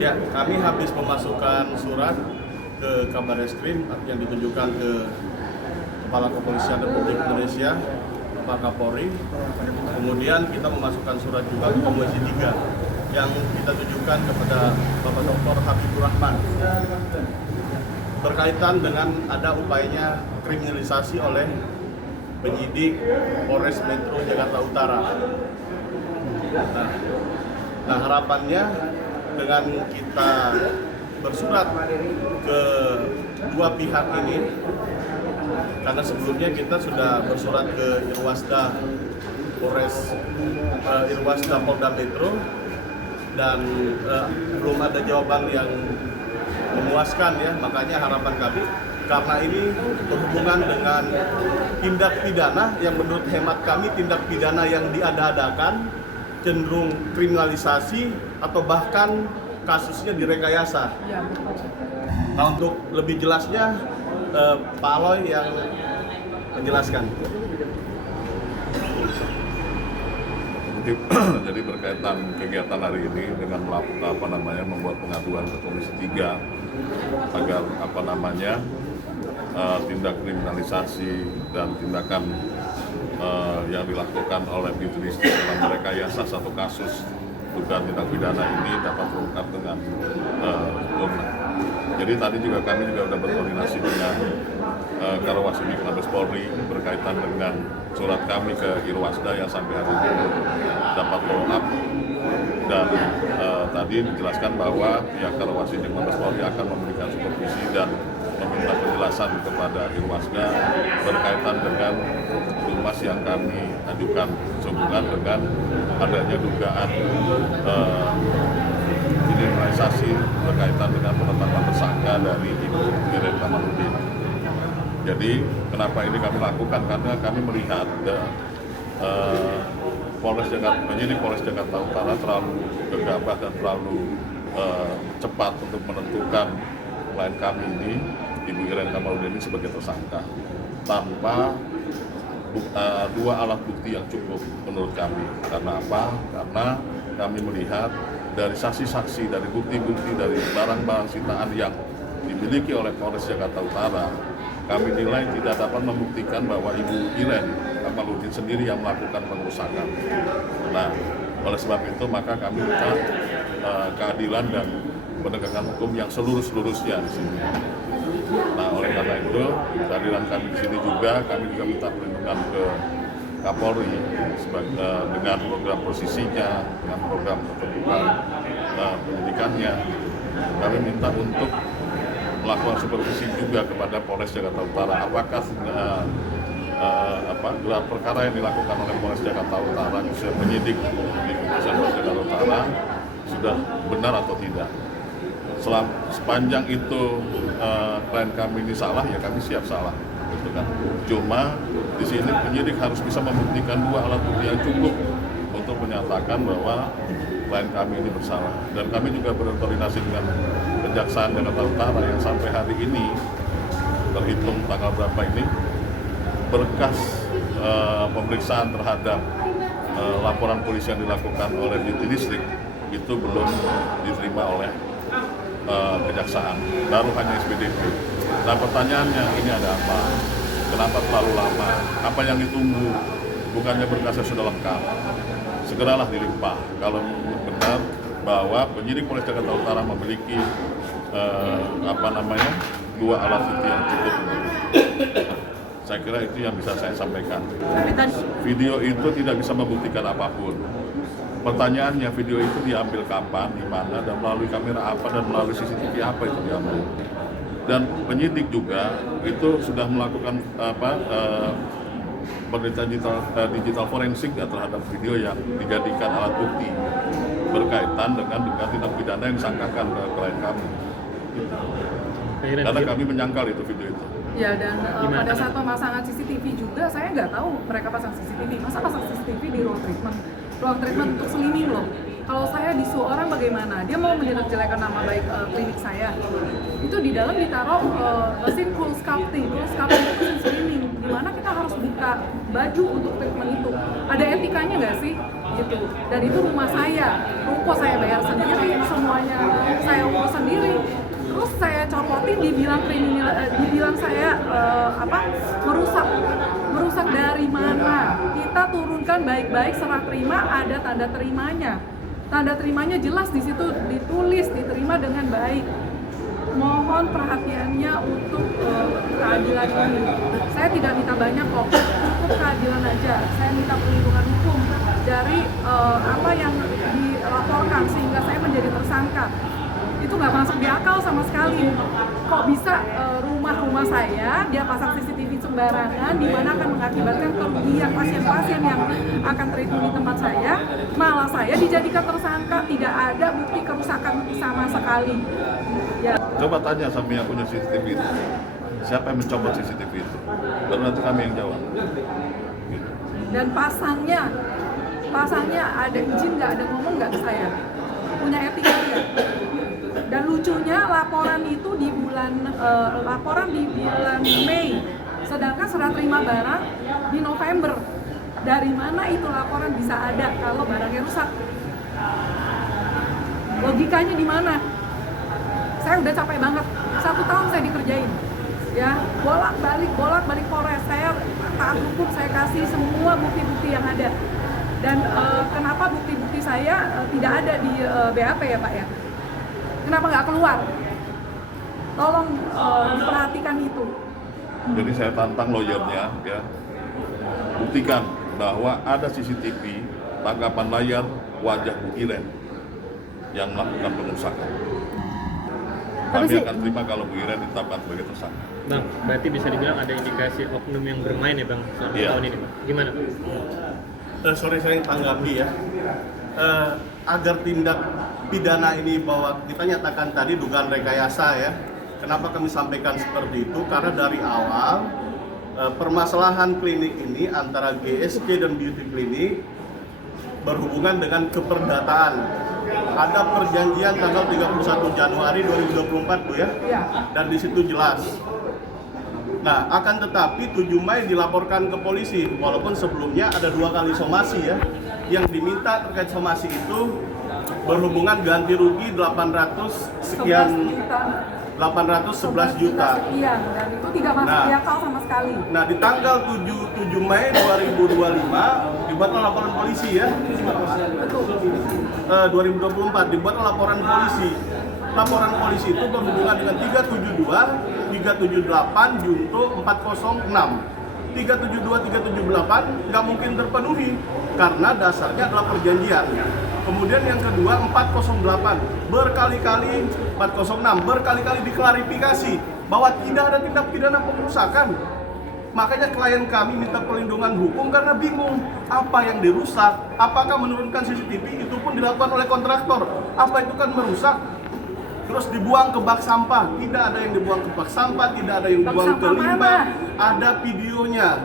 Ya, kami habis memasukkan surat ke Kabarreskrim yang ditujukan ke Kepala Kepolisian Republik Indonesia, Pak Kapolri. Kemudian kita memasukkan surat juga ke Komisi 3 yang kita tujukan kepada Bapak Dr. Habibur Rahman berkaitan dengan ada upayanya kriminalisasi oleh penyidik Polres Metro Jakarta Utara. Nah, harapannya dengan kita bersurat ke dua pihak ini, karena sebelumnya kita sudah bersurat ke Irwasda Polda Metro dan belum ada jawaban yang memuaskan ya, makanya harapan kami karena ini berhubungan dengan tindak pidana yang menurut hemat kami tindak pidana yang diada-adakan, cenderung kriminalisasi atau bahkan kasusnya direkayasa. Nah, untuk lebih jelasnya Pak Aloy yang menjelaskan. Jadi berkaitan kegiatan hari ini dengan membuat pengaduan ke Komisi 3 agar tindak kriminalisasi dan tindakan yang dilakukan oleh Bitristek dalam merekayasa satu kasus dugaan tindak pidana ini dapat terungkap dengan sempurna. Jadi tadi kami juga sudah berkoordinasi dengan Karawasudi Mabes Polri berkaitan dengan surat kami ke Irwasda yang sampai hari ini dapat follow up, dan tadi dijelaskan bahwa pihak Karawasudi Mabes Polri akan memberikan supervisi dan meminta penjelasan kepada Irwasda berkaitan dengan tumas yang kami ajukan sehubungan dengan adanya dugaan kriminalisasi berkaitan dengan penetapan tersangka dari Ibu Iren Kamaludin. Jadi kenapa ini kami lakukan? Karena kami melihat penyidik Polres Jakarta Utara terlalu gegabah dan terlalu cepat untuk menentukan klien kami ini, Ibu Iren Kamaludin ini sebagai tersangka tanpa dua alat bukti yang cukup menurut kami. Karena apa? Karena kami melihat dari saksi-saksi, dari bukti-bukti, dari barang-barang sitaan yang dimiliki oleh Polres Jakarta Utara, kami nilai tidak dapat membuktikan bahwa Ibu Iren Kamaludin sendiri yang melakukan pengerusakan. Nah, oleh sebab itu maka kami minta keadilan dan penegakan hukum yang seluruh-seluruhnya di sini. Nah, oleh karena itu kehadiran kami di sini juga kami minta perlindungan ke Kapolri dengan program posisinya, dengan program kependudukan penyidikannya. Kami minta untuk melakukan supervisi juga kepada Polres Jakarta Utara. Apakah gelar perkara yang dilakukan oleh Polres Jakarta Utara, khususnya penyidik di Kepolisian Polres Jakarta Utara, sudah benar atau tidak? Sepanjang itu klien kami ini salah, ya kami siap salah. Gitu kan. Cuma di sini penyidik harus bisa membuktikan dua alat bukti yang cukup untuk menyatakan bahwa klien kami ini bersalah. Dan kami juga berkoordinasi dengan Kejaksaan Jakarta Utara yang sampai hari ini, terhitung tanggal berapa ini, berkas pemeriksaan terhadap laporan polisi yang dilakukan oleh Bitristek itu belum diterima oleh Kejaksaan, baru hanya SPDP. Nah, pertanyaannya, ini ada apa? Kenapa terlalu lama? Apa yang ditunggu? Bukannya berkasnya sudah lengkap? Segeralah dilimpah kalau benar bahwa penyidik Polres Jakarta Utara memiliki dua alat bukti yang cukup. Saya kira itu yang bisa saya sampaikan. Video itu tidak bisa membuktikan apapun. Pertanyaannya, video itu diambil kapan, di mana, dan melalui kamera apa, dan melalui CCTV apa itu diambil. Dan penyidik juga itu sudah melakukan penelitian digital forensik ya, terhadap video yang dijadikan alat bukti berkaitan dengan tindak pidana yang disangkakan ke klien kami. Karena kami menyangkal itu video itu. Ya, dan pada saat pemasangan CCTV juga, saya nggak tahu mereka pasang CCTV. Masa pasang CCTV di ruang treatment untuk selimin loh. Kalau saya disu orang bagaimana? Dia mau menjelek-jelekan nama baik klinik saya. Itu di dalam ditaruh mesin cool sculpting. Cool sculpting itu mesin slimming, dimana kita harus buka baju untuk treatment itu. Ada etikanya nggak sih? Gitu. Dan itu rumah saya, ruko saya bayar sendiri, semuanya saya urus sendiri. Terus saya copotin, dibilang kriminal, dibilang saya merusak dari mana? Kita turunkan baik-baik serah terima, ada tanda terimanya. Tanda terimanya jelas di situ ditulis diterima dengan baik. Mohon perhatiannya untuk keadilan ini. Saya tidak minta banyak kok, cukup keadilan aja. Saya minta perlindungan hukum dari apa yang dilaporkan sehingga saya menjadi tersangka. Itu nggak masuk di akal sama sekali. Kok bisa rumah saya dia pasang CCTV sembarangan, di mana akan mengakibatkan kerugian pasien-pasien yang akan treatment di tempat saya, malah saya dijadikan tersangka, tidak ada bukti kerusakan sama sekali. Ya. Coba tanya sama yang punya CCTV itu, siapa yang mencopot CCTV itu? Baru nanti kami yang jawab. Gitu. Dan pasangnya ada izin nggak, ada ngomong nggak ke saya, punya etika nggak? Dan lucunya laporan itu di bulan Mei, sedangkan serah terima barang di November. Dari mana itu laporan bisa ada kalau barangnya rusak? Logikanya di mana? Saya udah capek banget, 1 tahun saya dikerjain, ya bolak-balik Polres, saya taat hukum, saya kasih semua bukti-bukti yang ada. Dan kenapa bukti-bukti saya tidak ada di BAP ya Pak ya? Kenapa nggak keluar? Tolong diperhatikan itu. Jadi saya tantang lawyernya, ya, buktikan bahwa ada CCTV tangkapan layar wajah Bu Iren yang melakukan pengerusakan. Kami akan terima kalau Bu Iren ditetapkan sebagai tersangka. Bang, berarti bisa dibilang ada indikasi oknum yang bermain ya Bang selama tahun ini Bang? Gimana? Sorry saya tanggapi ya. Agar tindak pidana ini bahwa kita nyatakan tadi dugaan rekayasa ya. Kenapa kami sampaikan seperti itu? Karena dari awal permasalahan klinik ini antara GSK dan Beauty Clinic berhubungan dengan keperdataan. Ada perjanjian tanggal 31 Januari 2024 tuh ya. Dan di situ jelas. Nah, akan tetapi 7 Mei dilaporkan ke polisi, walaupun sebelumnya ada 2 kali somasi ya. Yang diminta terkait somasi itu berhubungan ganti rugi 811 juta. Iya, dan itu tidak masuk di akal sama sekali. Nah, di tanggal 7 Mei 2025 dibuatlah laporan polisi ya. 2024 dibuatlah laporan polisi. Laporan polisi itu berhubungan dengan 372, 378, junto 406. 372, 378 nggak mungkin terpenuhi karena dasarnya adalah perjanjian. Kemudian yang kedua 408 berkali-kali 406 berkali-kali diklarifikasi bahwa tidak ada tindak pidana pengerusakan. Makanya klien kami minta perlindungan hukum karena bingung apa yang dirusak. Apakah menurunkan CCTV itu pun dilakukan oleh kontraktor? Apa itu kan merusak? Terus dibuang ke bak sampah. Tidak ada yang dibuang ke bak sampah, tidak ada yang dibuang ke limbah. Ada videonya.